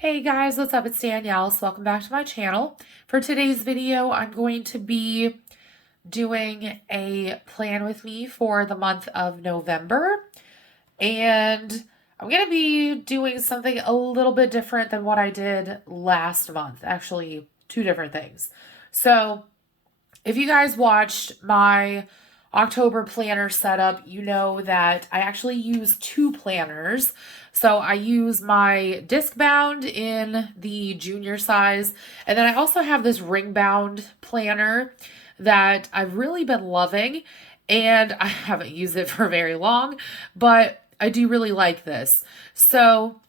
Hey guys, what's up? It's Danielle. So welcome back to my channel. For today's video, I'm going to be doing a plan with me for the month of November. And I'm going to be doing something a little bit different than what I did last month. Actually, two different things. So if you guys watched my October planner setup, you know that I actually use two planners. So I use my Discbound in the junior size, and then I also have this ring bound planner that I've really been loving, and I haven't used it for very long, but I do really like this. So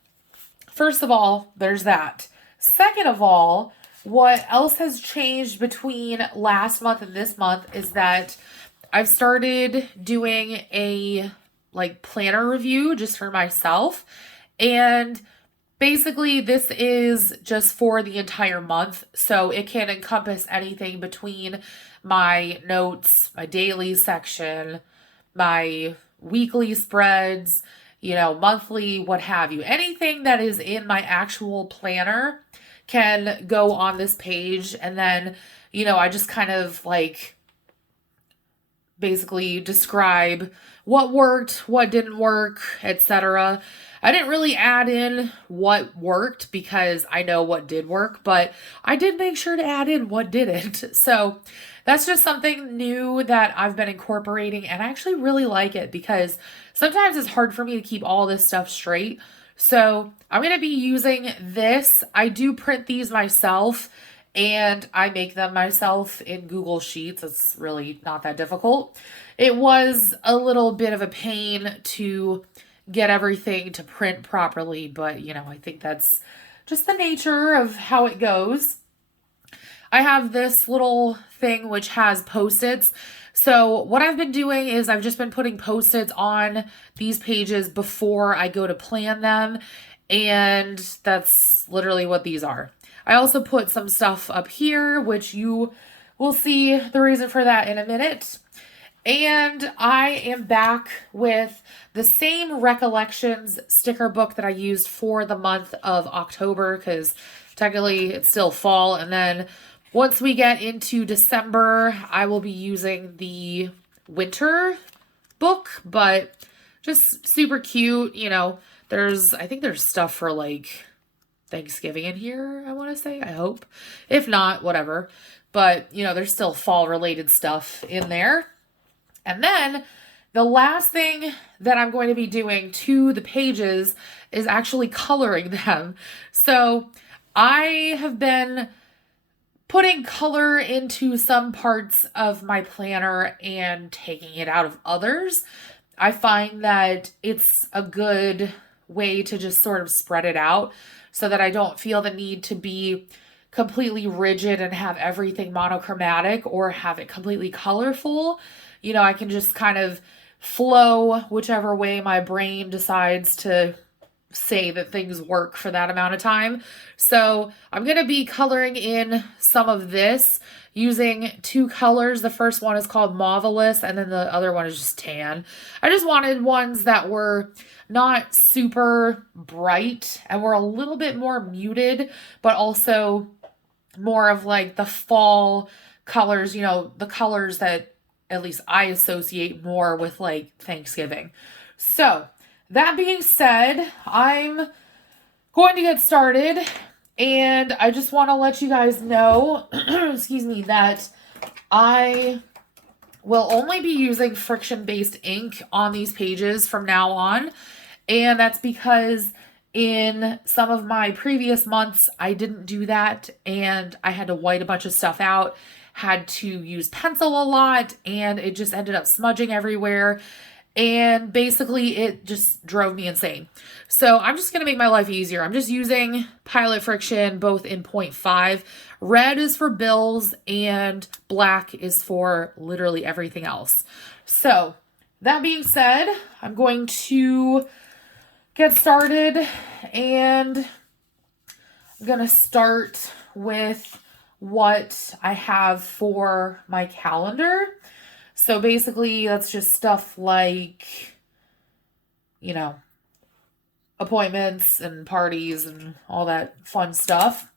first of all, there's that. Second of all, what else has changed between last month and this month is that I've started doing a planner review just for myself. And basically this is just for the entire month. So it can encompass anything between my notes, my daily section, my weekly spreads, monthly, what have you. Anything that is in my actual planner can go on this page. And then, I just kind of basically describe what worked, what didn't work, etc. I didn't really add in what worked because I know what did work, but I did make sure to add in what didn't. So that's just something new that I've been incorporating, and I actually really like it because sometimes it's hard for me to keep all this stuff straight. So I'm going to be using this. I do print these myself, and I make them myself in Google Sheets. It's really not that difficult. It was a little bit of a pain to get everything to print properly, but I think that's just the nature of how it goes. I have this little thing which has Post-its. So what I've been doing is I've just been putting Post-its on these pages before I go to plan them, and that's literally what these are. I also put some stuff up here, which you will see the reason for that in a minute. And I am back with the same Recollections sticker book that I used for the month of October, because technically it's still fall. And then once we get into December, I will be using the winter book, but just super cute. I think there's stuff for Thanksgiving in here, I want to say. I hope. If not, whatever. But, there's still fall related stuff in there. And then the last thing that I'm going to be doing to the pages is actually coloring them. So I have been putting color into some parts of my planner and taking it out of others. I find that it's a good way to just sort of spread it out so that I don't feel the need to be completely rigid and have everything monochromatic or have it completely colorful. I can just kind of flow whichever way my brain decides to say that things work for that amount of time. So I'm going to be coloring in some of this using two colors. The first one is called Marvelous, and then the other one is just tan. I just wanted ones that were not super bright and were a little bit more muted, but also more of the fall colors, the colors that at least I associate more with Thanksgiving. So that being said, I'm going to get started, and I just want to let you guys know, excuse me, that I will only be using friction-based ink on these pages from now on, and that's because in some of my previous months, I didn't do that, and I had to white a bunch of stuff out, had to use pencil a lot, and it just ended up smudging everywhere. And basically it just drove me insane. So I'm just going to make my life easier. I'm just using Pilot Friction, both in 0.5. Red is for bills and black is for literally everything else. So that being said, I'm going to get started, and I'm going to start with what I have for my calendar. So basically, that's just stuff like, appointments and parties and all that fun stuff.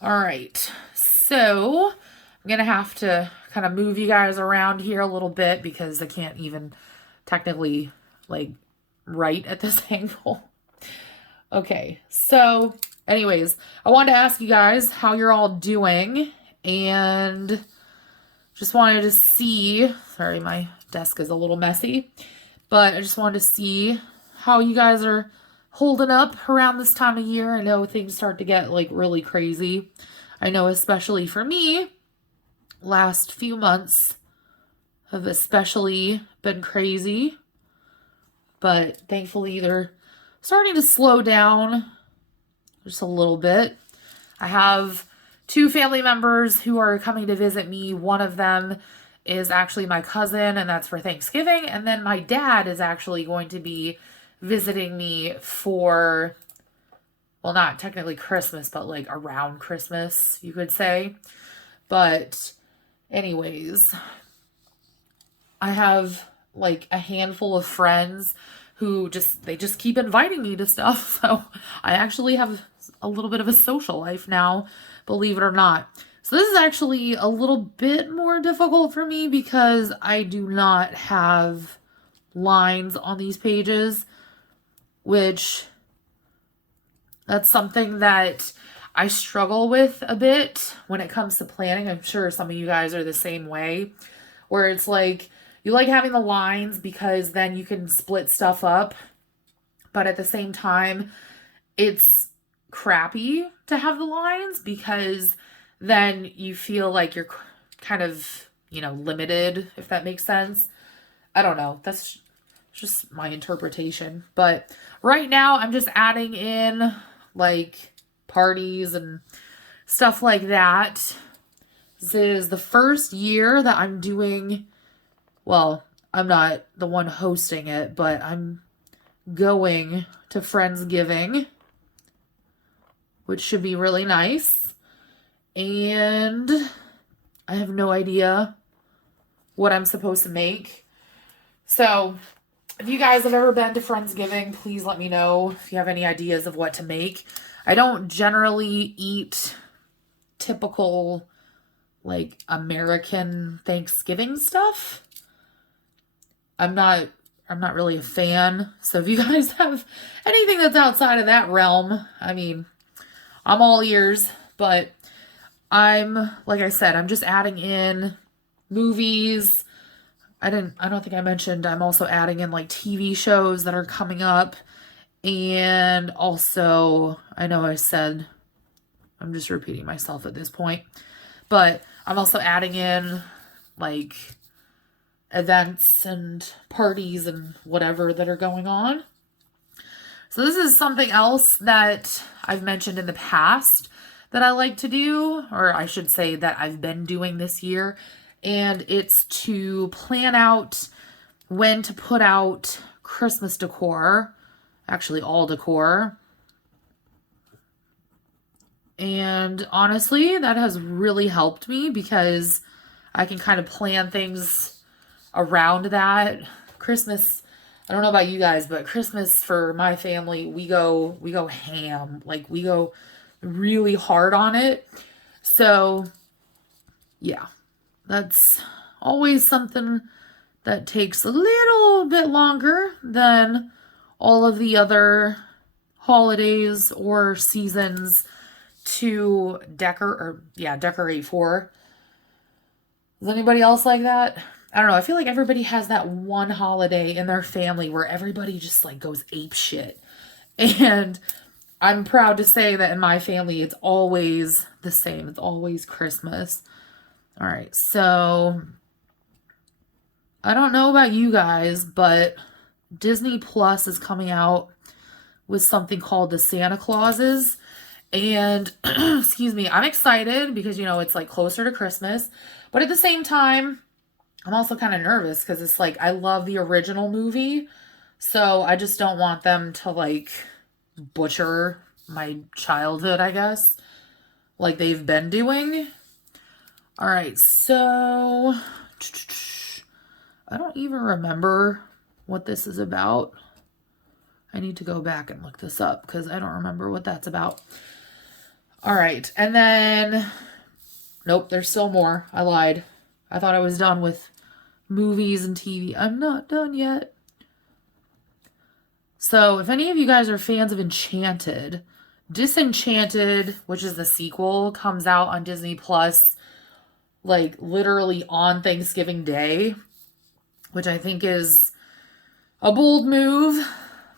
All right, so I'm going to have to kind of move you guys around here a little bit because I can't even technically like write at this angle. Okay, so anyways, I wanted to ask you guys how you're all doing, and just wanted to see, sorry, my desk is a little messy, but I just wanted to see how you guys are holding up around this time of year. I know things start to get like really crazy. I know especially for me, last few months have especially been crazy, but thankfully they're starting to slow down just a little bit. I have 2 family members who are coming to visit me. One of them is actually my cousin, and that's for Thanksgiving. And then my dad is actually going to be visiting me for, well, not technically Christmas, but like around Christmas, you could say. But anyways, I have like a handful of friends who they just keep inviting me to stuff. So I actually have a little bit of a social life now, believe it or not. So this is actually a little bit more difficult for me because I do not have lines on these pages, which that's something that I struggle with a bit when it comes to planning. I'm sure some of you guys are the same way, where it's like you like having the lines because then you can split stuff up, but at the same time, it's crappy to have the lines because then you feel like you're kind of, limited, if that makes sense. I don't know. That's just my interpretation. But right now, I'm just adding in like parties and stuff like that. This is the first year that I'm doing, well, I'm not the one hosting it, but I'm going to Friendsgiving, which should be really nice. And I have no idea what I'm supposed to make. So if you guys have ever been to Friendsgiving, please let me know if you have any ideas of what to make. I don't generally eat typical like American Thanksgiving stuff. I'm not really a fan. So if you guys have anything that's outside of that realm, I mean, I'm all ears, but like I said, I'm just adding in movies. I don't think I mentioned I'm also adding in like TV shows that are coming up. And also, I know I said, I'm just repeating myself at this point, but I'm also adding in like events and parties and whatever that are going on. So this is something else that I've mentioned in the past that I like to do, or I should say that I've been doing this year, and it's to plan out when to put out Christmas decor, actually all decor. And honestly, that has really helped me because I can kind of plan things around that. Christmas, I don't know about you guys, but Christmas for my family, we go ham. Like we go really hard on it. So yeah, that's always something that takes a little bit longer than all of the other holidays or seasons to decorate for. Is anybody else like that? I don't know. I feel like everybody has that one holiday in their family where everybody just like goes ape shit. And I'm proud to say that in my family, it's always the same. It's always Christmas. All right. So I don't know about you guys, but Disney Plus is coming out with something called the Santa Clauses. And excuse me, I'm excited because, it's like closer to Christmas. But at the same time, I'm also kind of nervous because it's like I love the original movie. So I just don't want them to like butcher my childhood, I guess, like they've been doing. All right, so I don't even remember what this is about. I need to go back and look this up because I don't remember what that's about. All right. And then, nope, there's still more. I lied. I thought I was done with movies and TV. I'm not done yet. So if any of you guys are fans of Enchanted, Disenchanted, which is the sequel, comes out on Disney Plus, like literally on Thanksgiving Day, which I think is a bold move,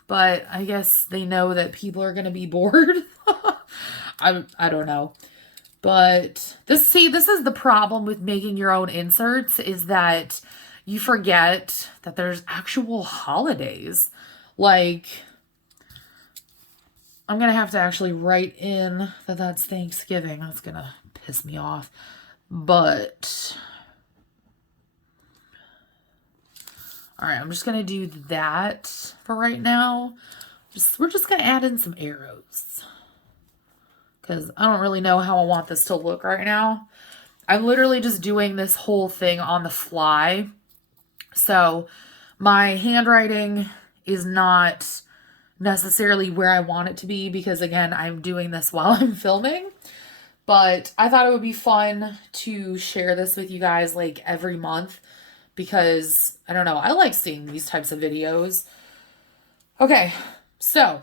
but I guess they know that people are going to be bored. I don't know. But this is the problem with making your own inserts, is that you forget that there's actual holidays. Like, I'm going to have to actually write in that that's Thanksgiving. That's going to piss me off. But, all right, I'm just going to do that for right now. We're just going to add in some arrows, because I don't really know how I want this to look right now. I'm literally just doing this whole thing on the fly. So my handwriting is not necessarily where I want it to be, because again, I'm doing this while I'm filming. But I thought it would be fun to share this with you guys like every month, because I don't know, I like seeing these types of videos. Okay, so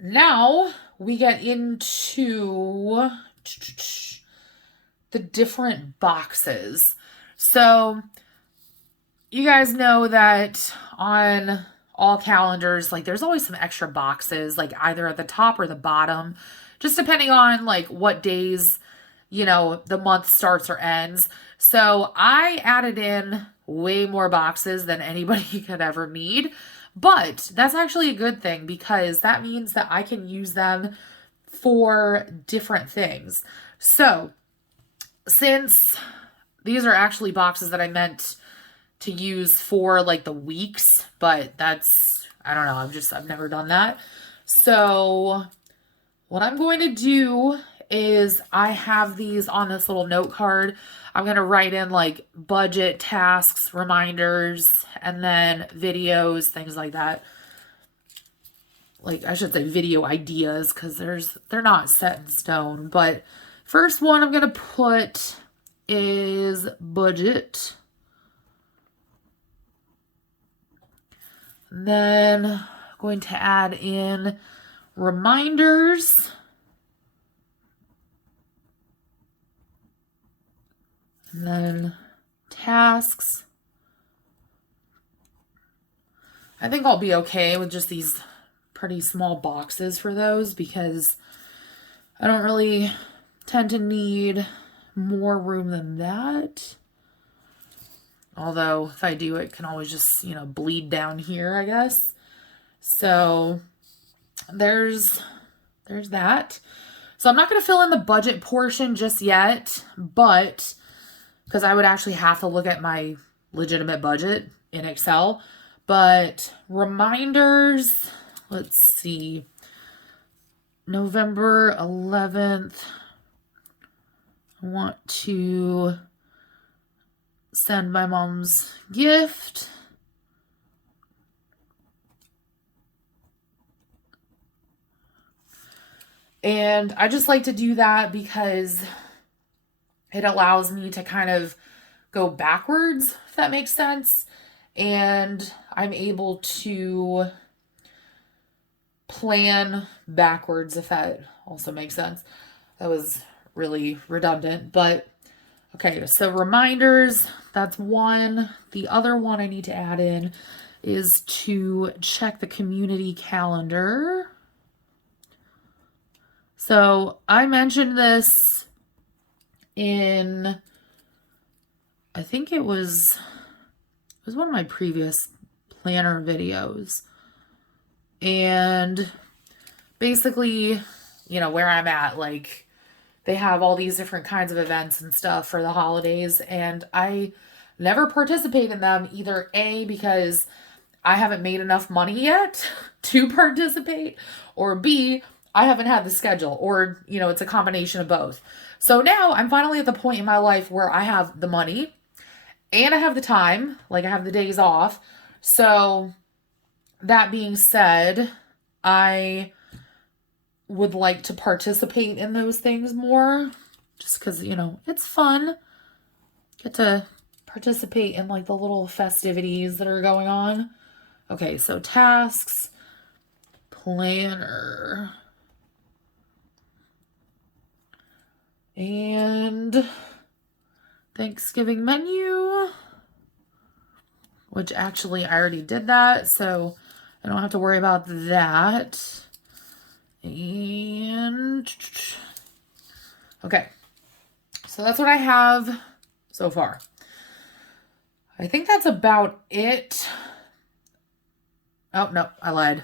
now we get into the different boxes. So you guys know that on all calendars, like there's always some extra boxes, like either at the top or the bottom, just depending on like what days, you know, the month starts or ends. So I added in way more boxes than anybody could ever need, but that's actually a good thing, because that means that I can use them for different things. So since these are actually boxes that I meant to use for like the weeks, but that's, I don't know, I've never done that. So what I'm going to do is I have these on this little note card. I'm going to write in like budget, tasks, reminders, and then videos, things like that. Like, I should say video ideas, because they're not set in stone. But first one I'm going to put is budget. Then I'm going to add in reminders. And then tasks. I think I'll be okay with just these pretty small boxes for those, because I don't really tend to need more room than that. Although if I do, it can always just, you know, bleed down here, I guess. So there's that. So I'm not going to fill in the budget portion just yet, but because I would actually have to look at my legitimate budget in Excel. But reminders, let's see, November 11th, I want to send my mom's gift. And I just like to do that because it allows me to kind of go backwards, if that makes sense. And I'm able to plan backwards, if that also makes sense. That was really redundant, but okay, so reminders, that's one. The other one I need to add in is to check the community calendar. So I mentioned this in, I think it was one of my previous planner videos. And basically, you know, where I'm at, like, they have all these different kinds of events and stuff for the holidays, and I never participate in them, either A, because I haven't made enough money yet to participate, or B, I haven't had the schedule, or, you know, it's a combination of both. So now I'm finally at the point in my life where I have the money and I have the time, like I have the days off. So that being said, I would like to participate in those things more just because, you know, it's fun. Get to participate in like the little festivities that are going on. Okay, so tasks, planner, and Thanksgiving menu, which actually I already did that, so I don't have to worry about that. And okay, so that's what I have so far. I think that's about it. Oh, no, I lied.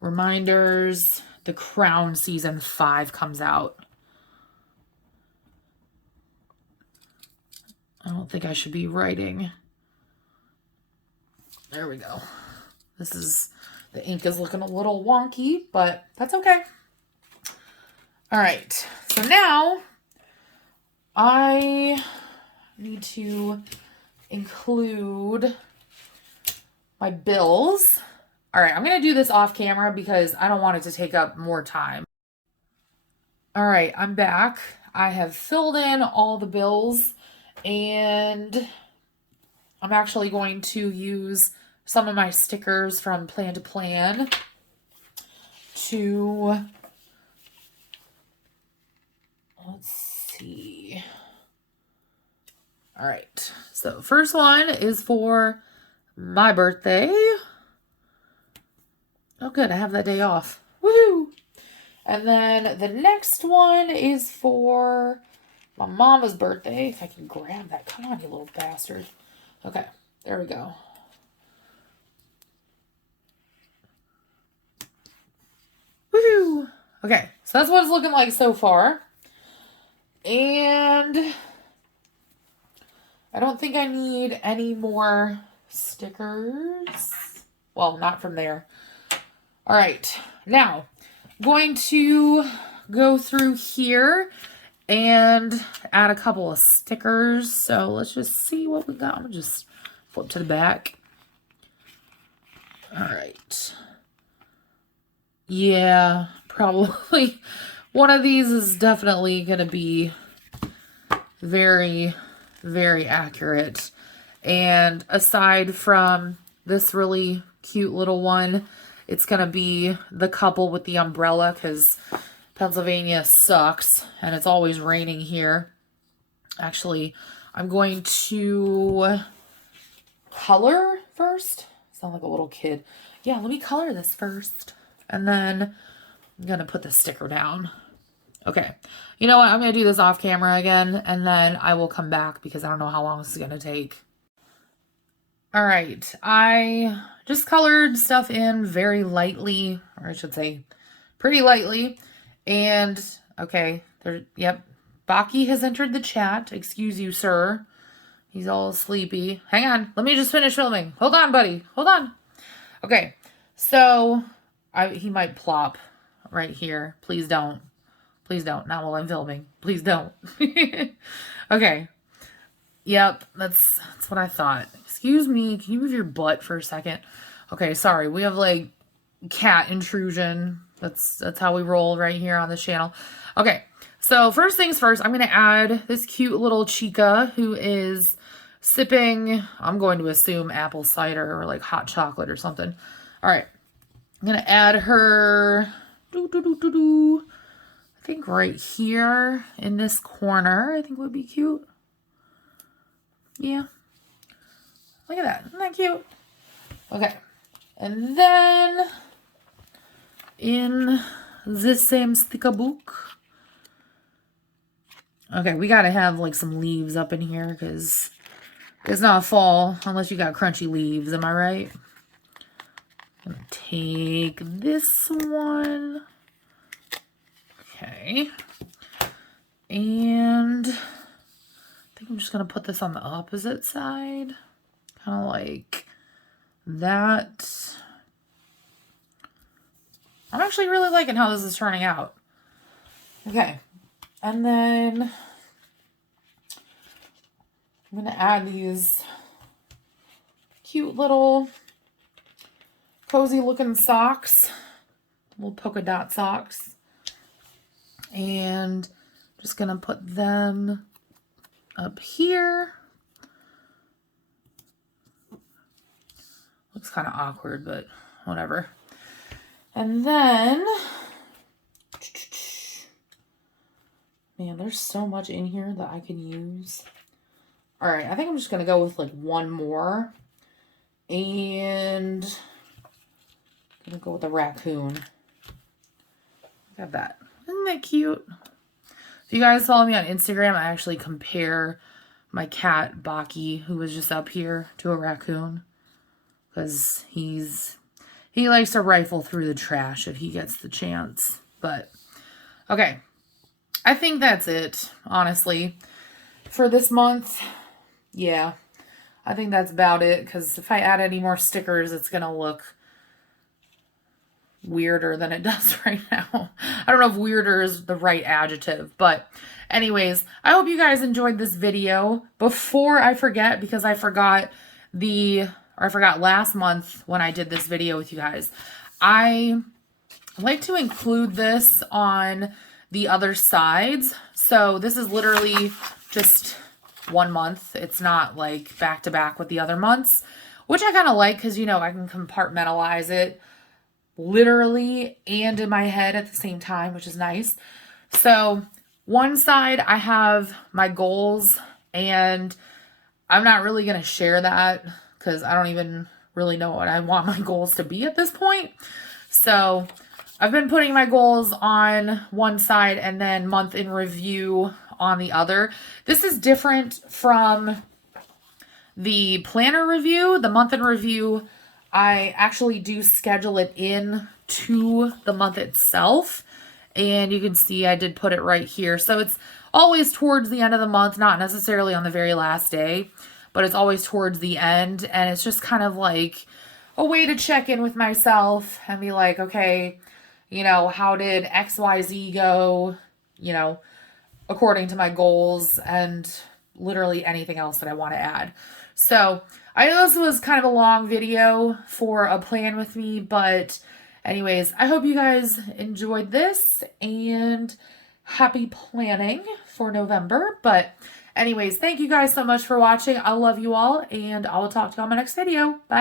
Reminders, The Crown Season 5 comes out. I don't think I should be writing. There we go. The ink is looking a little wonky, but that's okay. All right, so now I need to include my bills. All right, I'm going to do this off camera because I don't want it to take up more time. All right, I'm back. I have filled in all the bills, and I'm actually going to use some of my stickers from Plan to Plan to, let's see. All right, so first one is for my birthday. Oh, good, I have that day off. Woohoo! And then the next one is for my mama's birthday. If I can grab that. Come on, you little bastard. Okay, there we go. Woohoo! Okay, so that's what it's looking like so far. And I don't think I need any more stickers. Well, not from there. All right, now going to go through here and add a couple of stickers. So let's just see what we got. I'm gonna just flip to the back. All right. Yeah, probably one of these is definitely gonna be very, very accurate. And aside from this really cute little one, it's going to be the couple with the umbrella because Pennsylvania sucks and it's always raining here. Actually, I'm going to color first. Sound like a little kid. Yeah, let me color this first. And then I'm going to put the sticker down. Okay. You know what? I'm going to do this off camera again, and then I will come back because I don't know how long this is going to take. All right. I just colored stuff in very lightly, or I should say pretty lightly. And, okay. Yep. Baki has entered the chat. Excuse you, sir. He's all sleepy. Hang on. Let me just finish filming. Hold on, buddy. Hold on. Okay. So, he might plop right here. Please don't. Please don't. Not while I'm filming. Please don't. Okay. Yep, that's what I thought. Excuse me. Can you move your butt for a second? Okay, sorry. We have like cat intrusion. That's how we roll right here on this channel. Okay. So first things first, I'm going to add this cute little chica who is sipping, I'm going to assume apple cider or like hot chocolate or something. All right. I'm going to add her I think right here in this corner, I think would be cute. Yeah. Look at that. Isn't that cute? Okay. And then in this same sticker book. Okay, we got to have like some leaves up in here because it's not fall unless you got crunchy leaves. Am I right? I'm going to take this one. Okay. And I think I'm just going to put this on the opposite side. Kind of like that. I'm actually really liking how this is turning out. Okay. And then I'm going to add these cute little cozy looking socks, little polka dot socks. And just gonna put them up here. Looks kind of awkward, but whatever. And then, man, there's so much in here that I can use. All right, I think I'm just gonna go with like one more. And I'm gonna go with the raccoon. Look at that. Isn't that cute? If you guys follow me on Instagram, I actually compare my cat, Baki, who was just up here, to a raccoon. Because he likes to rifle through the trash if he gets the chance. But, okay. I think that's it, honestly. For this month, yeah. I think that's about it. Because if I add any more stickers, it's going to look weirder than it does right now. I don't know if weirder is the right adjective, but anyways, I hope you guys enjoyed this video. Before I forget, because I forgot last month when I did this video with you guys, I like to include this on the other sides. So this is literally just 1 month. It's not like back to back with the other months, which I kind of like because, you know, I can compartmentalize it literally and in my head at the same time, which is nice. So one side I have my goals, and I'm not really going to share that because I don't even really know what I want my goals to be at this point. So I've been putting my goals on one side and then month in review on the other. This is different from the planner review. The month in review, I actually do schedule it in to the month itself. And you can see I did put it right here. So it's always towards the end of the month, not necessarily on the very last day, but it's always towards the end. And it's just kind of like a way to check in with myself and be like, okay, you know, how did XYZ go, you know, according to my goals, and literally anything else that I want to add. So I know this was kind of a long video for a plan with me, but anyways, I hope you guys enjoyed this and happy planning for November. But anyways, thank you guys so much for watching. I love you all, and I will talk to you on my next video. Bye.